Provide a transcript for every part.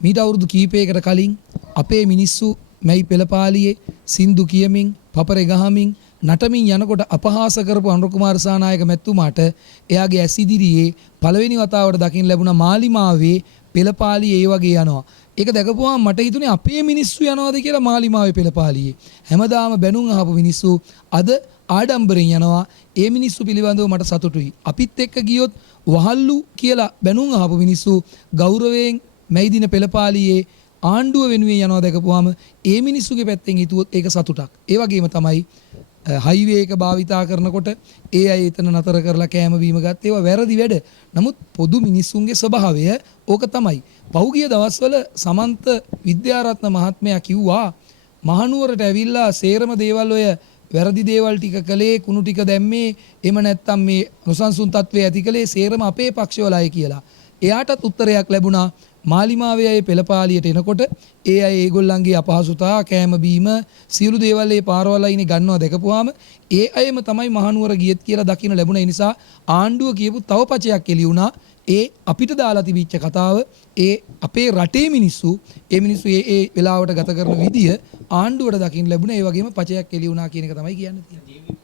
මීට අවුරුදු කීපයකට කලින් අපේ මිනිස්සු මැයි පෙළපාලියේ සින්දු කියමින් පපරේ ගහමින් නටමින් යනකොට අපහාස කරපු අනුර කුමාර සානායක මැතිතුමාට එයාගේ ඇස් ඉදිරියේ පළවෙනි වතාවට දකින්න ලැබුණා මාලිමාවේ පෙළපාලියේ ඒ වගේ යනවා. ඒක දැකපුවාම මට හිතුනේ අපේ මිනිස්සු යනවාද කියලා මාලිමාවේ පෙළපාලියේ. හැමදාම බැනුම් අහපු මිනිස්සු අද ආඩම්බරෙන් යනවා. ඒ මිනිස්සු පිළිබඳව මට සතුටුයි. අපිත් එක්ක ගියොත් වහල්ලු කියලා බැනුම් අහපු මිනිස්සු ගෞරවයෙන් මැයි දින පෙළපාලියේ ආණ්ඩුව වෙනුවෙන් යනවා දැකපුවාම ඒ මිනිස්සුගේ පැත්තෙන් හිතුවොත් ඒක සතුටක්. ඒ වගේම තමයි හයිවේ එක භාවිතා කරනකොට ඒ අය එතන නතර කරලා කෑම බීම ගත්ත ඒවා වැරදි වැඩ. නමුත් පොදු මිනිස්සුන්ගේ ස්වභාවය ඕක තමයි. පහුගිය දවස්වල සමන්ත විද්‍යාරත්න මහත්මයා කිව්වා මහනුවරට ඇවිල්ලා සේරම දේවල් ඔය වැරදි දේවල් ටික කළේ කුණු ටික දැම්මේ එහෙම නැත්නම් මේ නොසන්සුන් තත්ත්වයේ ඇති කළේ සේරම අපේ පක්ෂවල අය කියලා. එයාටත් උත්තරයක් ලැබුණා. මාලිමාවේ අය පෙළපාලියට එනකොට ඒ අය ඒගොල්ලන්ගේ අපහසුතා කෑම බීම සියලු දේවල් ඒ පාරවල් අයිනේ ගන්නවා දැකපුවාම ඒ අයම තමයි මහනුවර ගියෙත් කියලා දකින්න ලැබුණා. ඒ නිසා ආණ්ඩුව කියපු තව පචයක් එළි වුණා. ඒ අපිට දාලා තිබිච්ච කතාව ඒ අපේ රටේ මිනිස්සු ඒ වෙලාවට ගත කරන විදිය ආණ්ඩුවට දකින්න ලැබුණා. ඒ වගේම පචයක් එළි වුණා කියන එක තමයි කියන්න තියෙන්නේ.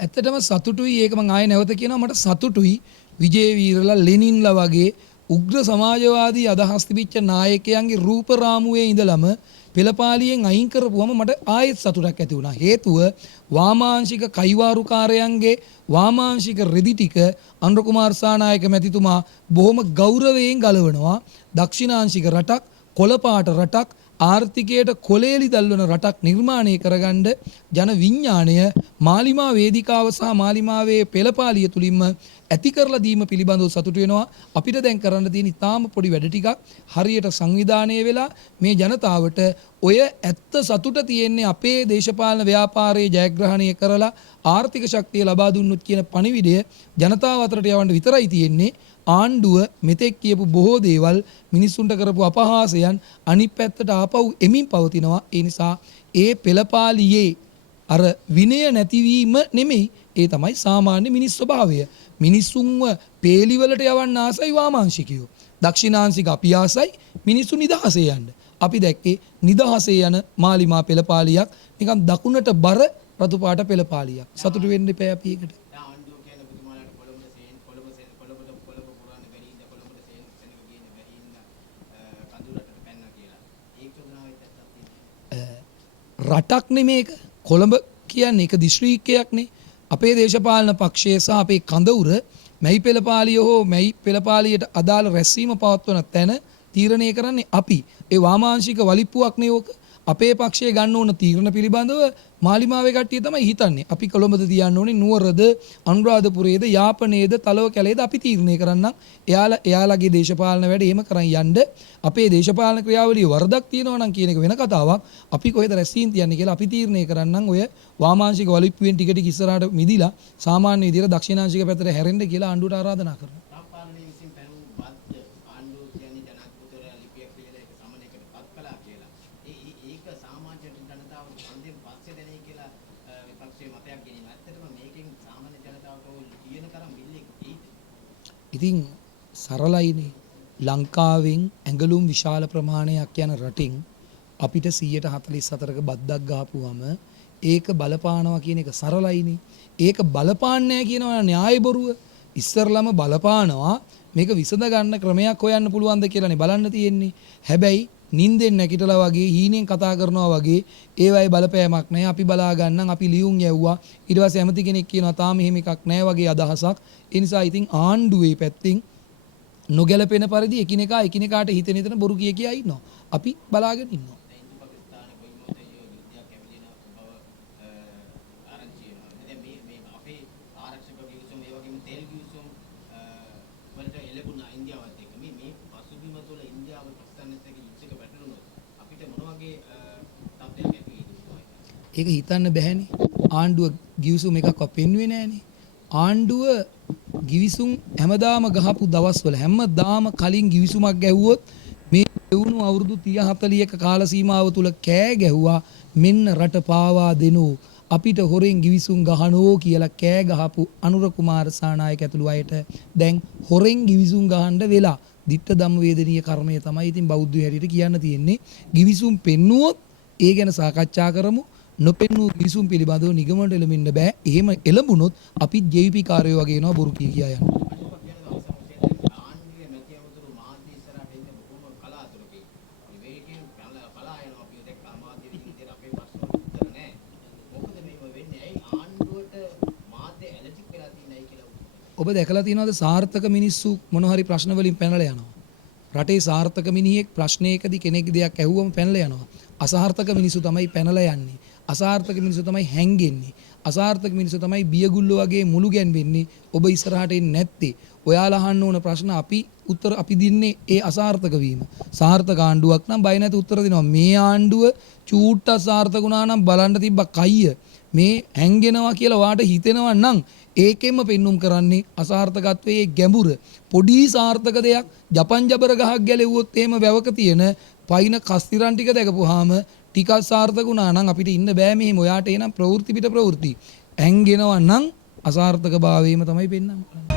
ඇත්තටම සතුටුයි. ඒක මම ආයෙ නැවත කියනවා මට සතුටුයි. විජේ වීරලා ලෙනින්ලා වගේ උග්‍ර සමාජවාදී අදහස් තිබිච්ච නායකයන්ගේ රූප රාමුවේ ඉඳලම පෙළපාලියෙන් අයින් කරපුවම මට ආයෙත් සතුටක් ඇති වුණා. හේතුව වාමාංශික කයිවාරුකාරයන්ගේ වාමාංශික රෙදි ටික අනුර කුමාර සානායක මැතිතුමා බොහොම ගෞරවයෙන් ගලවනවා. දක්ෂිණාංශික රටක්, කොළපාට රටක්, ආර්ථිකයට කොලේලි දල්වන රටක් නිර්මාණය කරගන්න ජන විඥාණය මාලිමා වේදිකාව සහ මාලිමාවේ පෙළපාලිය තුලින්ම ඇති කරලා දීම පිළිබඳව සතුටු වෙනවා. අපිට දැන් කරන්න තියෙන ඉතාම පොඩි වැඩ ටිකක් හරියට සංවිධානය වෙලා මේ ජනතාවට ඔය ඇත්ත සතුට තියෙන්නේ අපේ දේශපාලන ව්‍යාපාරයේ ජයග්‍රහණය කරලා ආර්ථික ශක්තිය ලබා දුන්නොත් කියන පණිවිඩය ජනතාව අතරට යවන්න විතරයි තියෙන්නේ. ආණ්ඩුව මෙතෙක් කියපු බොහෝ දේවල් මිනිස්සුන්ට කරපු අපහාසයන් අනිත් පැත්තට ආපහු එමින් පවතිනවා. ඒ නිසා ඒ පෙළපාලියේ අර විනය නැතිවීම නෙමෙයි, ඒ තමයි සාමාන්‍ය මිනිස් ස්වභාවය. මිනිස්සුන්ව පේලිවලට යවන්න ආසයි වාමාංශිකයෝ. දක්ෂිණාංශික අපි ආසයි මිනිස්සු නිදහසේ යන්න. අපි දැක්කේ නිදහසේ යන මාලිමා පෙළපාලියක් නිකන් දකුණට බර රතු පාට පෙළපාලියක්. සතුටු වෙන්න එපා අපි ඒකට. රටක් නෙමේක. කොළඹ කියන්නේ එක දිස්ත්‍රික්කයක්නේ. අපේ දේශපාලන පක්ෂය සහ අපේ කඳවුර මැයි පෙළපාලිය හෝ මැයි පෙළපාලියට අදාළ රැස්වීම පවත්වන තැන තීරණය කරන්නේ අපි. ඒ වාමාංශික වලිප්පුවක් නේ ඕක. අපේ පක්ෂයේ ගන්න ඕන තීරණ පිළිබඳව මාලිමාවේ කට්ටිය තමයි හිතන්නේ. අපි කොළඹද තියන්න ඕනේ, නුවරද, අනුරාධපුරයේද, යාපනයේද, තලව කැලේද අපි තීරණය කරන්නම්. එයාලගේ දේශපාලන වැඩ එහෙම කරන් යන්න. අපේ දේශපාලන ක්‍රියාවලිය වරදක් තියෙනවා නම් කියන එක වෙන කතාවක්. අපි කොහෙද රැස්වීම් තියන්නේ කියලා අපි තීරණය කරන්නම්. ඔය වාමාංශික වලිප්පුවෙන් ටික ටික ඉස්සරහට මිදිලා සාමාන්‍ය විදිහට දක්ෂිණාංශික පැත්තට හැරෙන්න කියලා ආණ්ඩුවට ආරාධනා කරනවා. ඉතින් සරලයිනේ. ලංකාවෙන් ඇඟලුම් විශාල ප්‍රමාණයක් යන රටින් අපිට 144ක බද්දක් ගහපුවම ඒක බලපානවා කියන එක සරලයිනේ. ඒක බලපාන්නේ කියනවා න්‍යාය බොරුව. ඉස්සරලම බලපානවා මේක විසඳ ගන්න ක්‍රමයක් හොයන්න පුළුවන්ද කියලානේ බලන්න තියෙන්නේ. හැබැයි නින්දෙන් නැගිටලා වගේ හීනෙන් කතා කරනවා වගේ ඒවයි බලපෑමක් නැහැ. අපි බලා ගන්නම්, අපි ලියුම් යවුවා. ඊට පස්සේ ඇමති කෙනෙක් කියනවා තාම එහෙම එකක් නැහැ වගේ අදහසක්. ඒ නිසා ඉතින් ආණ්ඩුවේ පැත්තෙන් නොගැලපෙන පරිදි එකිනෙකාට හිතෙන බොරු කියා ඉන්නවා. අපි බලාගෙන ඉන්නවා. ඒක හිතන්න බැහැනේ. ආණ්ඩුව ගිවිසුම් එකක් පෙන්වුවේ නැහනේ. ආණ්ඩුව ගිවිසුම් හැමදාම ගහපු දවස්වල හැමදාම කලින් ගිවිසුමක් ගැහුවොත් මේ එවුණු අන්තිම අවුරුදු 30-40ක කාල සීමාව තුල කෑ ගැහුවා මෙන්න රට පාවා දෙනෝ අපිට හොරෙන් ගිවිසුම් ගහනෝ කියලා කෑ ගහපු අනුර කුමාර සානායක ඇතුළු අයට දැන් හොරෙන් ගිවිසුම් ගහන්න වෙලා ditta ධම්ම වේදනීය කර්මය තමයි ඉතින් බෞද්ධ හැටියට කියන්න තියෙන්නේ. ගිවිසුම් පෙන්නුවොත් ඒ ගැන සාකච්ඡා කරමු. නොපෙන්නු ගිවිසුම් පිළිබඳව නිගමනට එළඹෙන්න බෑ. එහෙම එළඹුණොත් අපි JP කාර්යෝ වගේ වෙනවා බොරු කියා යනවා. ඔබ දැකලා තියෙනවද සාර්ථක මිනිස්සු මොන හරි ප්‍රශ්න වලින් පැනලා යනවා. රටේ සාර්ථක මිනිහෙක් ප්‍රශ්නයකදී කෙනෙක්ගේ දෙයක් ඇහුවම පැනලා යනවා. අසාර්ථක මිනිස්සු තමයි පැනලා යන්නේ. අසාර්ථක මිනිස්සු තමයි හැංගෙන්නේ. අසාර්ථක මිනිස්සු තමයි බියගුල්ලෝ වගේ මුළු ගැන්වෙන්නේ. ඔබ ඉස්සරහට එන්නේ නැත්තේ. ඔයාලා අහන්න ඕන ප්‍රශ්න උත්තර අපි දින්නේ ඒ අසාර්ථක වීම. සාර්ථක ආණ්ඩුවක් නම් බය නැති උත්තර දෙනවා. මේ ආණ්ඩුව චූට්ට සාර්ථක වුණා නම් බලන්න තිබ්බ කයිය. මේ හැංගෙනවා කියලා වාට හිතෙනවා නම් ඒකෙන්ම පෙන්눔 කරන්නේ අසාර්ථකත්වයේ ගැඹුර. පොඩි සාර්ථක දෙයක් ජපන් ජබර ගහක් ගැලෙව්වොත් එහෙම වැවක තියෙන පයින් කස්තිරන් ටික දැකපුවාම ටිකක් සාර්ථක වුණා නම් අපිට ඉන්න බෑ මෙහෙම. ඔයාට එනම් ප්‍රවෘත්ති පිට ප්‍රවෘත්ති. හැංගෙනවා නම් අසාර්ථක භාවයේම තමයි පෙන්වන්නේ.